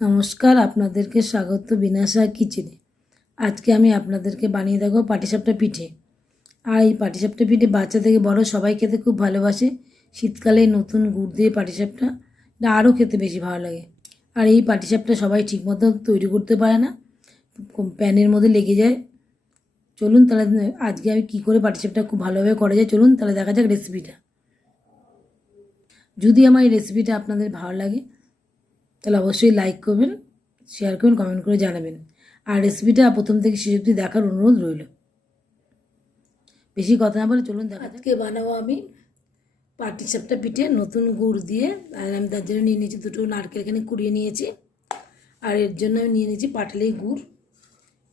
নমস্কার, আপনাদেরকে স্বাগত বিনাশা কিচেনে। আজকে আমি আপনাদেরকে বানিয়ে দেবো পাটিসাপটা পিঠে। আর এই পাটিসাপটা পিঠে বাচ্চা থেকে বড় সবাই খেতে খুব ভালোবাসে। শীতকালে নতুন গুড় দিয়ে পাটিসাপটা এটা আরও খেতে বেশি ভালো লাগে। আর এই পাটিসাপটা সবাই ঠিকমতো তৈরি করতে পারে না, প্যানের মধ্যে লেগে যায়। চলুন তাহলে আজকে আমি কী করে পাটিসাপটা খুব ভালোভাবে করা যায়, চলুন তাহলে দেখা যাক রেসিপিটা। যদি আমার এই রেসিপিটা আপনাদের ভালো লাগে তাহলে অবশ্যই লাইক করবেন, শেয়ার করবেন, কমেন্ট করে জানাবেন। আর রেসিপিটা প্রথম থেকে শেষ অবধি দেখার অনুরোধ রইল। বেশি কথা না বলে চলুন দেখা। আজকে বানাবো আমি পাটিসাপটা পিঠে নতুন গুড় দিয়ে। আর আমি তার জন্য নিয়ে নিয়েছি দুটো নারকেল, এখানে কুড়িয়ে নিয়েছি। আর এর জন্য আমি নিয়ে নিয়েছি পাটালি গুড়,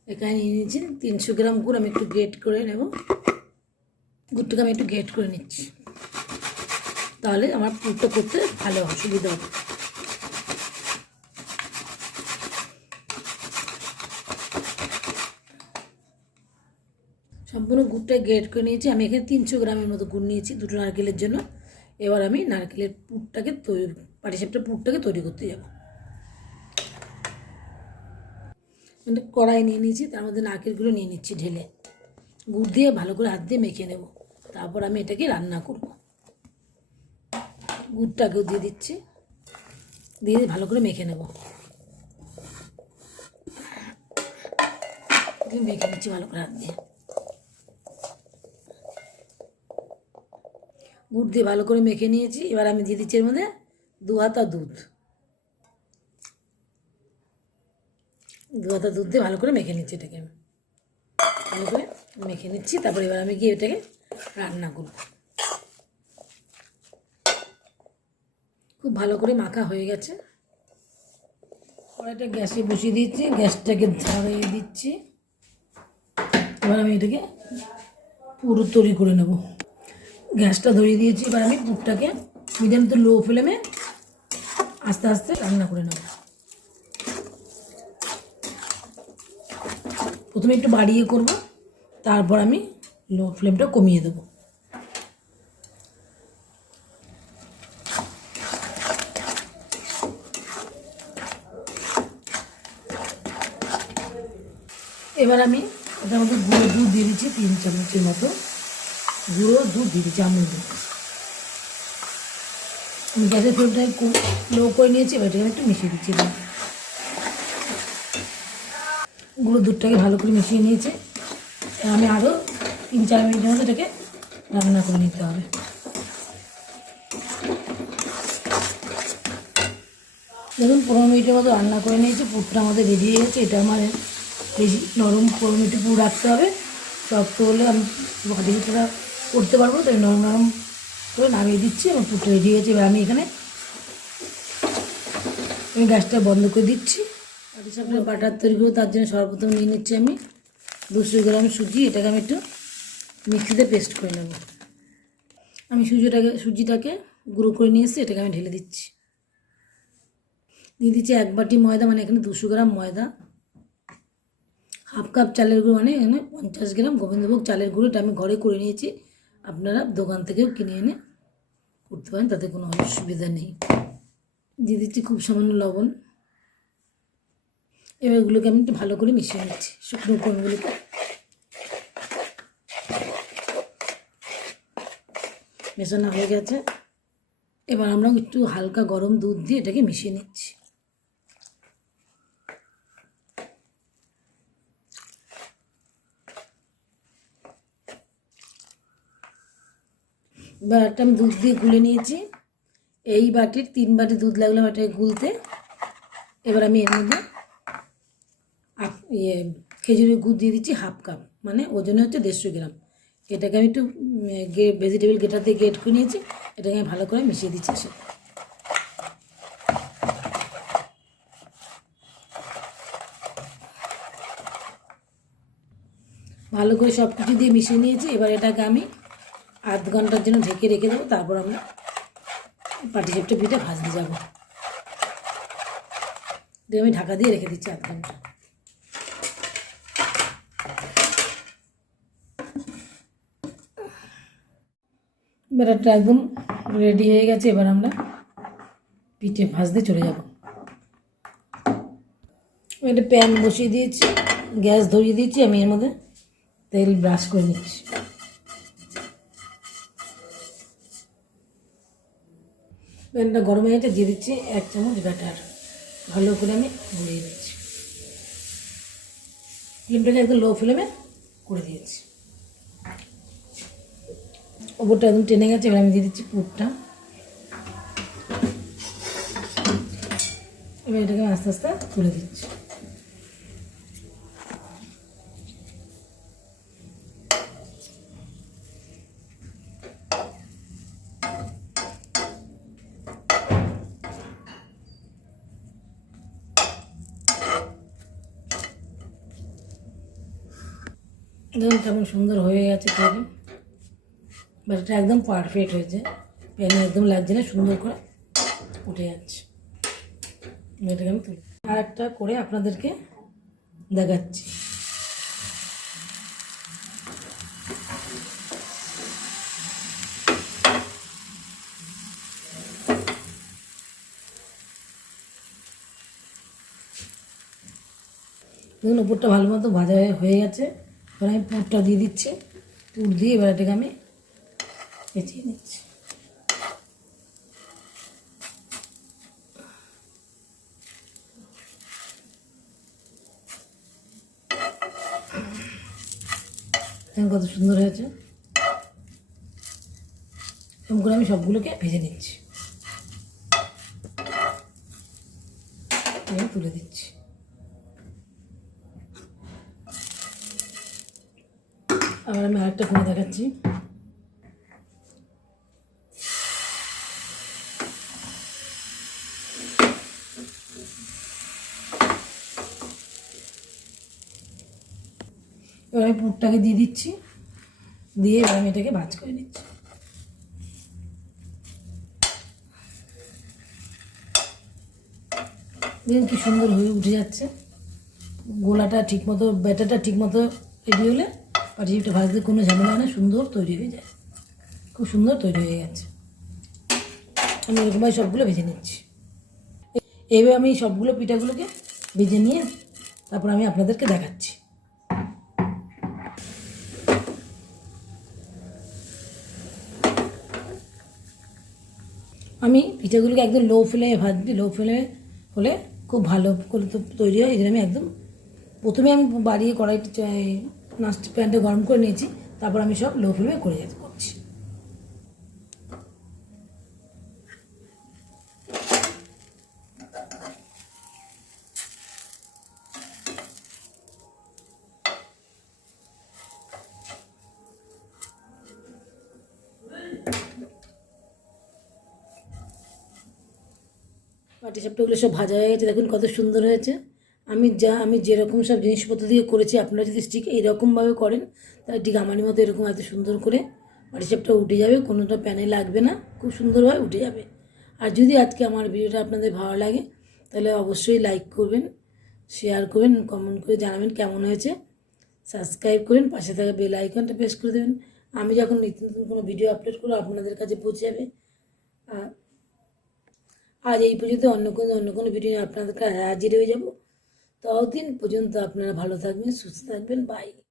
এখানে নিয়ে নিয়েছি 300 গ্রাম গুড়। আমি একটু গ্রেট করে নেব, গুড়টাকে আমি একটু গ্রেট করে নিচ্ছি, তাহলে আমার পুরটা করতে ভালো সুবিধা হবে। সম্পূর্ণ গুড়টা গ্রেট করে নিয়েছি। আমি এখানে 300 গ্রামের মতো গুড় নিয়েছি দুটো নারকেলের জন্য। এবার আমি নারকেলের পুরটাকে পাটিসাপটার পুরটাকে তৈরি করতে যাব। কড়াই নিয়ে নিয়েছি, তার মধ্যে নারকেলগুলো নিয়ে নিচ্ছি ঢেলে, গুড় দিয়ে ভালো করে হাত দিয়ে মেখে নেব। তারপর আমি এটাকে রান্না করব। গুড়টাকেও দিয়ে দিচ্ছি, দিয়ে ভালো করে মেখে নেব। মেখে নিচ্ছি ভালো করে হাত দিয়ে। গুড় দিয়ে ভালো করে মেখে নিয়েছি। এবার আমি দিয়ে দিচ্ছি এর মধ্যে 2 হাতা দুধ। 2 হাতা দুধ দিয়ে ভালো করে মেখে নিচ্ছি এটাকে, ভালো করে মেখে নিচ্ছি। তারপর এবার আমি গিয়ে এটাকে রান্না করব। খুব ভালো করে মাখা হয়ে গেছে। কড়াইটা গ্যাসে বসিয়ে দিচ্ছি, গ্যাসটাকে ধরিয়ে দিচ্ছি। এবার আমি এটাকে পুরো তৈরি করে নেব। গ্যাসটা ধরিয়ে দিয়েছি। এবার আমি পুরটাকে মিডিয়াম টু লো ফ্লেমে আস্তে আস্তে রান্না করে নেব। প্রথমে একটু বাড়িয়ে করব, তারপর আমি লো ফ্লেমটা কমিয়ে দেব। এবার আমি এটার মধ্যে গুঁড়ো দুধ দিয়ে দিচ্ছি 3 চামচের মতো। গুঁড়ো দুধ দিয়ে দিচ্ছি, আমুল দুধ। আমি গ্যাসের ফ্লেমটা লো করে নিয়েছি। এবার এটাকে একটু মিশিয়ে দিচ্ছি। গুঁড়ো দুধটাকে ভালো করে মিশিয়ে নিয়েছি। আমি আরও 3-4 মিনিটের মধ্যে এটাকে রান্না করে নিতে হবে। দেখুন 15 মিনিটের মতো রান্না করে নিয়েছি। পুরটা আমাদের রেডি হয়ে গেছে। এটা আমার বেশি নরম 15 মিনিট পুর রাখতে হবে। শক্ত হলে আমি পাটিসাপটা করতে পারবো, তাই নরম নরম করে নামিয়ে দিচ্ছি। আমার পুরটা রেডি হয়ে গেছে। এবার আমি এখানে গ্যাসটা বন্ধ করে দিচ্ছি। পাটিসাপটার বাটার তৈরি করবো, তার জন্য সর্বপ্রথম নিয়ে নিচ্ছি আমি 200 গ্রাম সুজি। এটাকে আমি একটু মিক্সিতে পেস্ট করে নেব। আমি সুজিটাকে গুঁড়ো করে নিয়ে এসেছি, এটাকে আমি ঢেলে দিচ্ছি। দিয়ে দিচ্ছি 1 বাটি ময়দা, মানে এখানে 200 গ্রাম ময়দা। হাফ কাপ চালের গুঁড়ো, মানে এখানে 50 গ্রাম গোবিন্দভোগ চালের গুঁড়ো। এটা আমি ঘরে করে নিয়েছি, আপনারা দোকান থেকেও কিনে এনে করতে পারেন, তাতে কোনো অসুবিধা নেই। দিয়ে দিচ্ছি খুব সামান্য লবণ। এবার এগুলোকে আমি একটু ভালো করে মিশিয়ে নিচ্ছি। শুকনো উপকরণগুলোকে মেশানো হয়ে গেছে। এবার আমরা একটু হালকা গরম দুধ দিয়ে এটাকে মিশিয়ে নিচ্ছি। এবার একটা আমি দুধ দিয়ে গুলে নিয়েছি। এই বাটির 3 বাটি দুধ লাগলাম এটাকে গুলতে। এবার আমি এর মধ্যে খেজুরের গুড় দিয়ে দিচ্ছি হাফ কাপ, মানে ওজনে হচ্ছে 150 গ্রাম। এটাকে আমি একটু ভেজিটেবল গ্রেটার দিয়ে গ্রেট করে নিয়েছি। এটাকে আমি ভালো করে মিশিয়ে দিচ্ছি। ভালো করে সব কিছু দিয়ে মিশিয়ে নিয়েছি। এবার এটাকে আমি আধ ঘন্টার জন্য ঢেকে রেখে দেবো। তারপর আমরা পাটিসাপটা পিঠে ভাজতে যাব। দিয়ে আমি ঢাকা দিয়ে রেখে দিচ্ছি আধ ঘন্টা। ব্যাটারটা একদম রেডি হয়ে গেছে। এবার আমরা পিঠে ভাজতে চলে যাব। একটা প্যান বসিয়ে দিয়েছি, গ্যাস ধরিয়ে দিয়েছি, আমি এর মধ্যে তেল ব্রাশ করে নিচ্ছি। প্যানটা গরম হয়ে গেছে, দিয়ে দিচ্ছি 1 চামচ ব্যাটার, ভালো করে আমি গুলিয়ে দিচ্ছি। ফ্লেমটাকে একদম লো ফ্লেমে করে দিয়েছি। ওপরটা একদম টেনে গেছে, এবার আমি দিয়ে দিচ্ছি পুরটা। এবার এটাকে আস্তে আস্তে তুলে দিচ্ছি। দেখুন কেমন সুন্দর হয়ে গেছে তৈরি, বাটাটা একদম পারফেক্ট হয়েছে, প্যানে একদম লাগছে না, সুন্দর করে উঠে যাচ্ছে। এটাকে আমি তুলি, আর একটা করে আপনাদেরকে দেখাচ্ছি। দেখুন উপরটা ভালো মতো ভাজা হয়ে গেছে, এবার আমি পুরটা দিয়ে দিচ্ছি। পুর দিয়ে এবার এটাকে আমি পেঁচিয়ে নিচ্ছি। কত সুন্দর হয়েছে, এরকম করে আমি সবগুলোকে ভেজে নিচ্ছি, তুলে দিচ্ছি। আবার আমি আরেকটা করে দেখাচ্ছি। এবার আমি পুরটাকে দিয়ে দিচ্ছি, দিয়ে এবার আমি এটাকে ভাজ করে নিচ্ছি। দেখুন কি সুন্দর হয়ে উঠে যাচ্ছে। গোলাটা ঠিকমতো, ব্যাটারটা ঠিকমতো রেডি হলে পাটিসাপটা ভাজতে কোনো ঝামেলা হয় না, সুন্দর তৈরি হয়ে যায়। খুব সুন্দর তৈরি হয়ে গেছে। আমি এরকমভাবে সবগুলো ভেজে নিচ্ছি। এইভাবে আমি সবগুলো পিঠাগুলোকে ভেজে নিয়ে তারপর আমি আপনাদেরকে দেখাচ্ছি। আমি পিঠাগুলোকে একদম লো ফ্লেমে ভাজবি, লো ফ্লেমে হলে খুব ভালো করে তৈরি হয়। এই জন্য আমি একদম প্রথমে আমি বাড়িয়ে কড়াইটা নাস্টি প্যানটা গরম করে নিয়েছি, তারপর আমি সব লো ফ্লেমে করছি। পাটিসাপটাগুলো সব ভাজা হয়ে গেছে, দেখুন কত সুন্দর হয়েছে। আমি যেরকম সব জিনিসপত্র দিয়ে করেছি, আপনারা যদি ঠিক এইরকমভাবে করেন তাহলে ঠিক আমারই মতো এরকম এত সুন্দর করে পাটিসাপটা উঠে যাবে, কোনোটা প্যানে লাগবে না, খুব সুন্দরভাবে উঠে যাবে। আর যদি আজকে আমার ভিডিওটা আপনাদের ভালো লাগে তাহলে অবশ্যই লাইক করবেন, শেয়ার করবেন, কমেন্ট করে জানাবেন কেমন হয়েছে, সাবস্ক্রাইব করবেন, পাশে থাকা বেল আইকনটা প্রেস করে দেবেন। আমি যখন নিত্য নতুন কোনো ভিডিও আপলোড করবো আপনাদের কাছে পৌঁছে যাবে। আজ এই পর্যন্ত, অন্য কোনো ভিডিও নিয়ে আপনাদের কাছে হাজির হয়ে যাব। ততদিন পর্যন্ত আপনারা ভালো থাকবেন, সুস্থ থাকবেন, বাই।